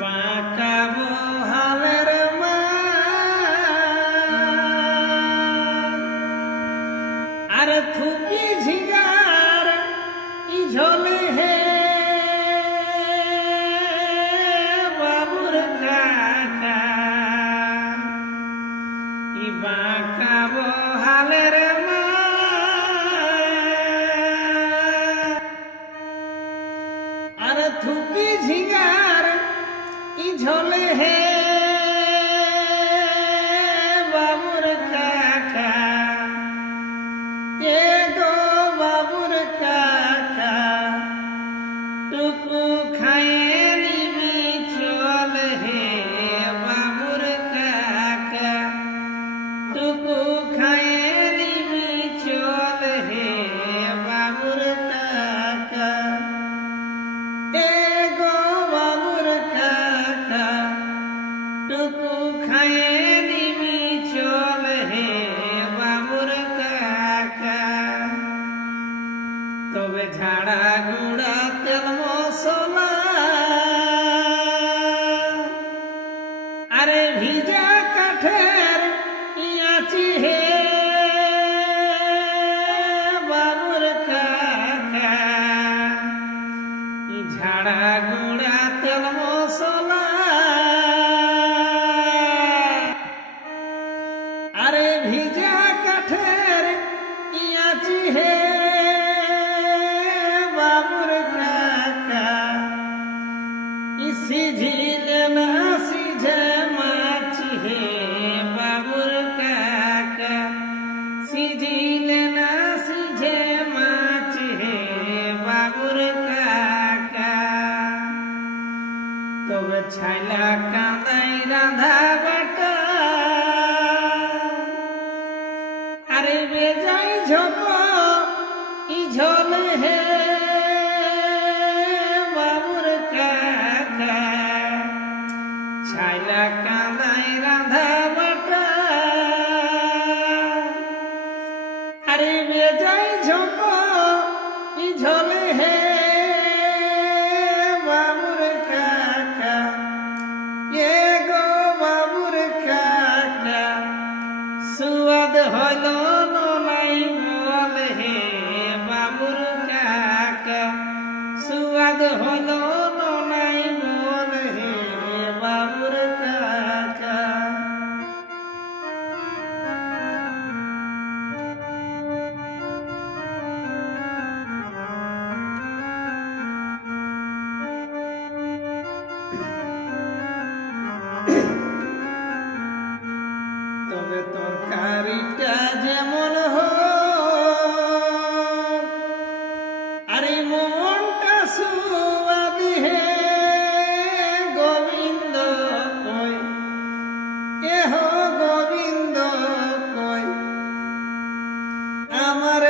বাঁকা বহালের মা আর থুপি ঝিঙার ইঝলে হে বাবুর কাকা ই বাঁকা বহালের মা আর থুপি ঝিঙার ইঝলে হে বাবুর কাকা এ গো বাবুর কাকা টুকু খায়ে নিবি চল হে বাবুর কাকা টুকু খায়ে নিবি চল হে বাবুর কাকা এ গো বাবুর কাকা টুকু খায়ে নিবি চল হে বাবুর কাকা তবে ঝাড়া গুড়া তেল মশলা আরে ভিজা কাঠের ইয়াচি হে বাবুর কাকা ঝাড়া গুড়া তেল মশলা আরে ভিজা কাঠের ইয়াচি হে বাবুর কাকা সিঝিলে না সিঝে মাছি হে বাবুর কাকা সিঝিলে না সিঝে মাছি হে বাবুর কাকা তবে ছাইলা কাঁদাই রাধা বাটা আরে বেজাই ঝোপ ইঝল হে বাবুর কাকা ছাইলা কাঁদাই রাধা বাটা আরে বেজাই ঝোপ ইঝল হে বাবুর কাকা এ গো বাবুর কাকা সুয়াদ হইল নলাই বল হে বাবুর কাকা সুয়াদ হইল নলাই বল হে বাবুর কাকা তবে তরকারিটা যেমন হোক আরে মনটা সুয়াদি হে গোবিন্দ কই এহ গোবিন্দ কই আমার